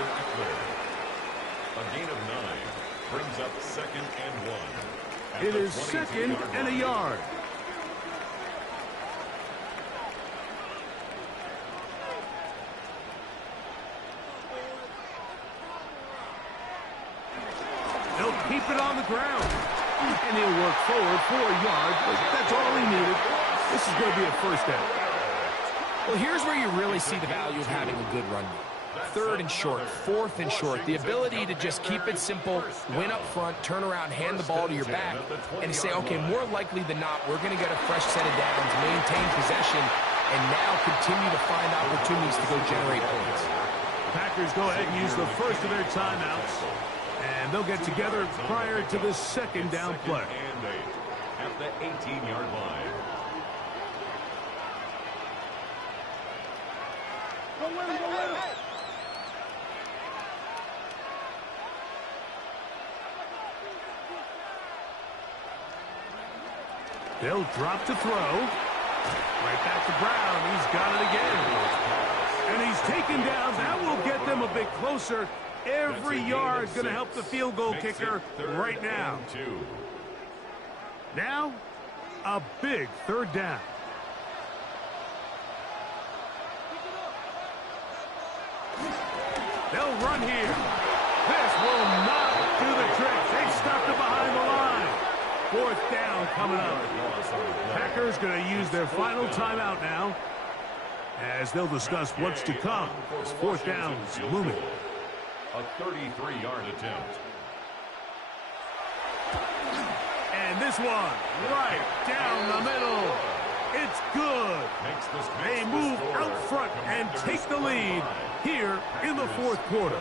A gain of 9 brings up 2nd and 1. It is 2nd and a yard. They'll keep it on the ground. And he'll work forward for a yard, but that's all he needed. This is going to be a 1st down. Well, here's where you really see the value of having a good run. 3rd and short, 4th and short. The ability to just keep it simple, win up front, turn around, hand the ball to your back, and say, okay, more likely than not, we're going to get a fresh set of downs, maintain possession, and now continue to find opportunities to go generate points. Packers go ahead and use the first of their timeouts. And they'll get together prior to the 2nd down play. And 8 at the 18-yard line. They'll drop to throw. Right back to Brown. He's got it again. And he's taken down. That will get them a bit closer. Every yard going to help the field goal kicker right now. Now, a big 3rd down. They'll run here. This will not do the trick. They stuffed it behind the line. 4th down coming up. Packers going to use their final timeout now as they'll discuss what's to come. This 4th down is looming. A 33-yard attempt. And this one right down the middle. It's good. They move out front and take the lead here in the 4th quarter.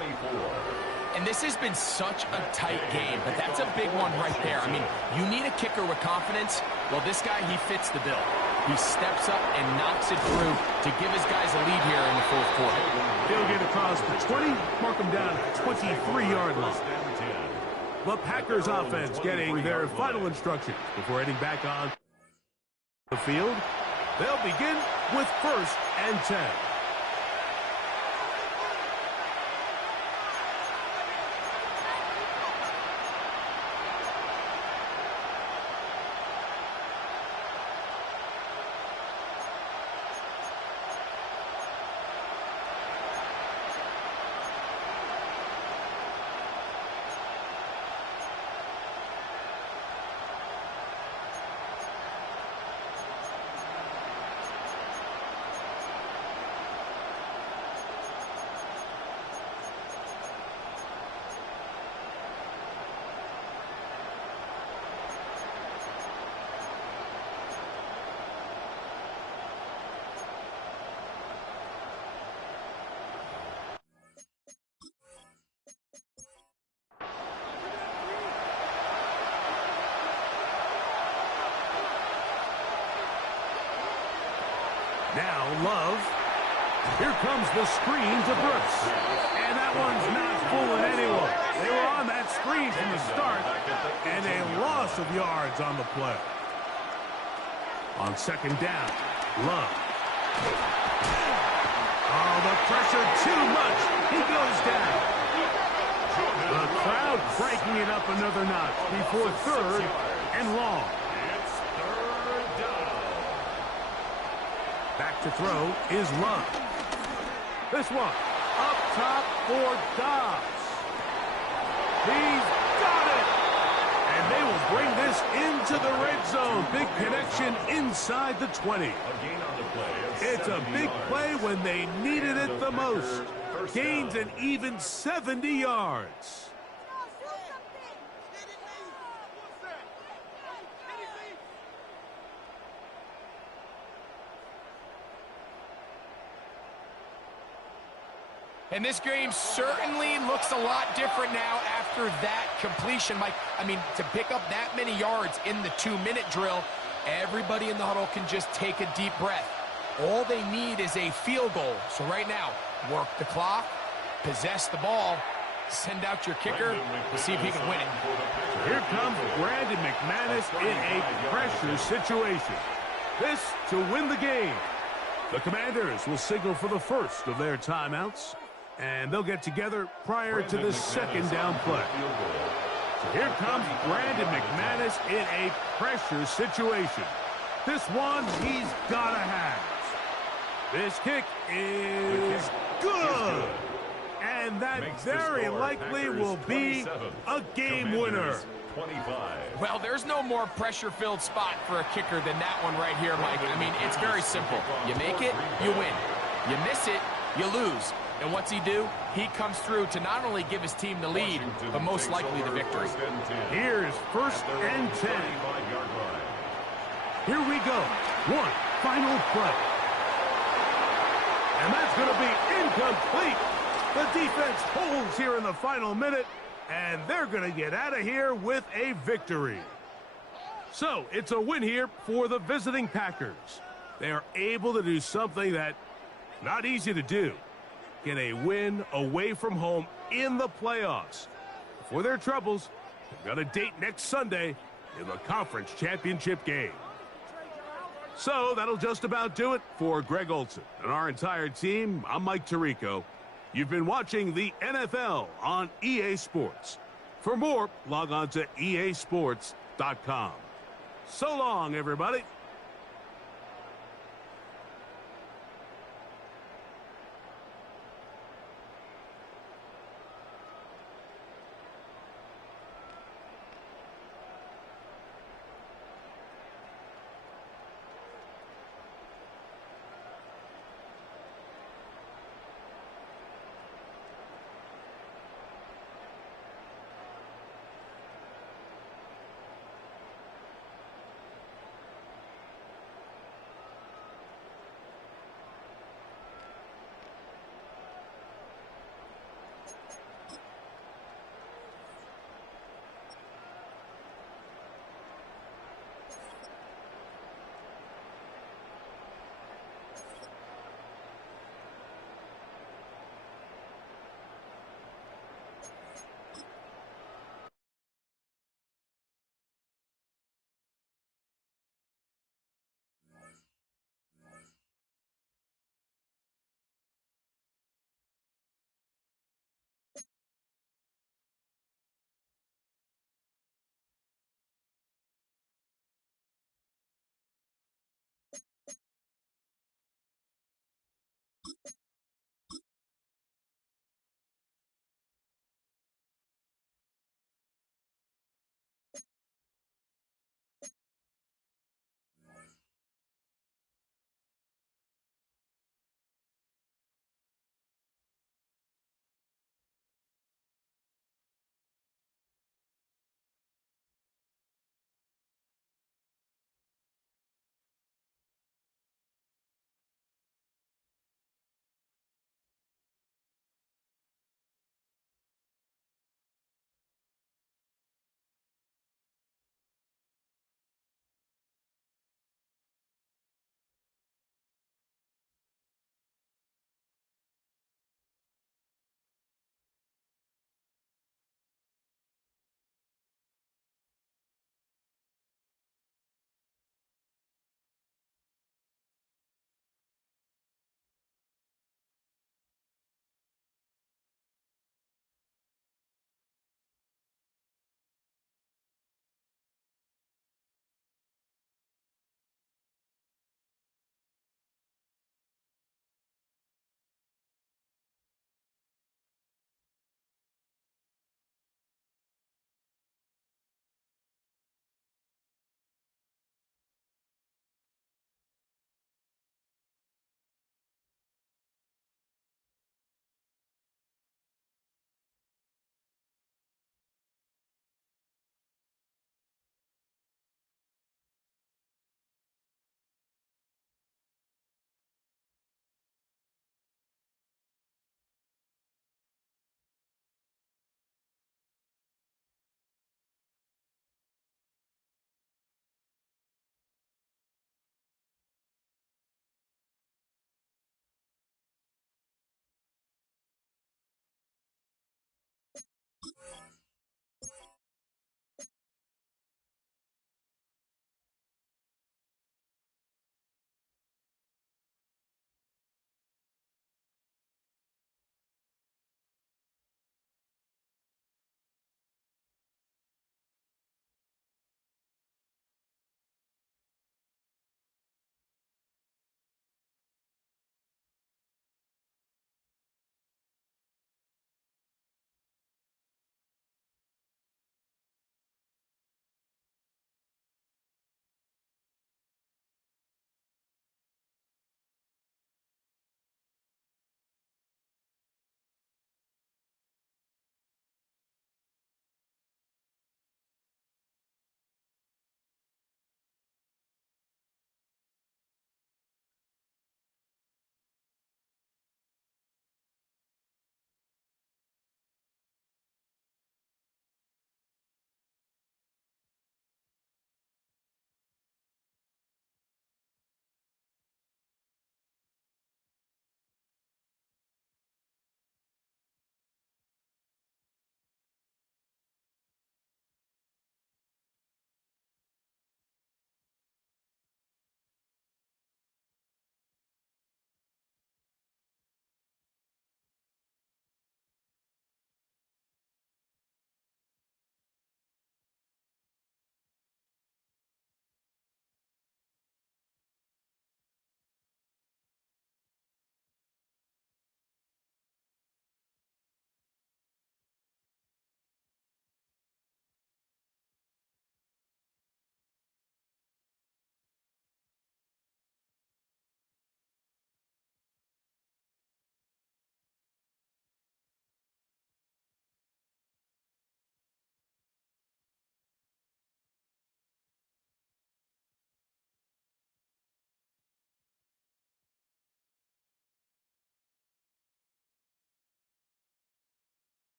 And this has been such a tight game, but that's a big one right there. I mean, you need a kicker with confidence. Well, this guy, he fits the bill. He steps up and knocks it through to give his guys a lead here in the 4th quarter. They'll get across the 20, mark them down at the 23-yard line. The Packers offense getting their final instructions before heading back on the field. They'll begin with 1st and 10. Now Love. Here comes the screen to Brooks. And that one's not fooling anyone. They were on that screen from the start. And a loss of yards on the play. On 2nd down, Love. Oh, the pressure too much. He goes down. The crowd cranking it up another notch before 3rd and long. Back to throw is Love. This one up top for Dobbs. He's got it. And they will bring this into the red zone. Big connection inside the 20. It's a big play when they needed it the most. Gains an even 70 yards. And this game certainly looks a lot different now after that completion, Mike. I mean, to pick up that many yards in the 2-minute drill, everybody in the huddle can just take a deep breath. All they need is a field goal. So right now, work the clock, possess the ball, send out your kicker to see if he can win it. Here comes Brandon McManus in a pressure situation. This to win the game. The Commanders will signal for the first of their timeouts, and they'll get together prior to the second down play. So here comes Brandon McManus in a pressure situation. This one he's got to have. This kick is good. And that very likely will be a game winner. 25. Well, there's no more pressure-filled spot for a kicker than that one right here, Mike. I mean, it's very simple. You make it, you win. You miss it, you lose. And what's he do? He comes through to not only give his team the lead, but most likely the victory. Here's first and 10. Here we go. One final play. And that's going to be incomplete. The defense holds here in the final minute, and they're going to get out of here with a victory. So it's a win here for the visiting Packers. They are able to do something that not easy to do. Get a win away from home in the playoffs. For their troubles, they've got a date next Sunday in the conference championship game. So that'll just about do it for Greg Olson and our entire team. I'm Mike Tirico. You've been watching the NFL on EA Sports. For more, log on to easports.com. So long, everybody.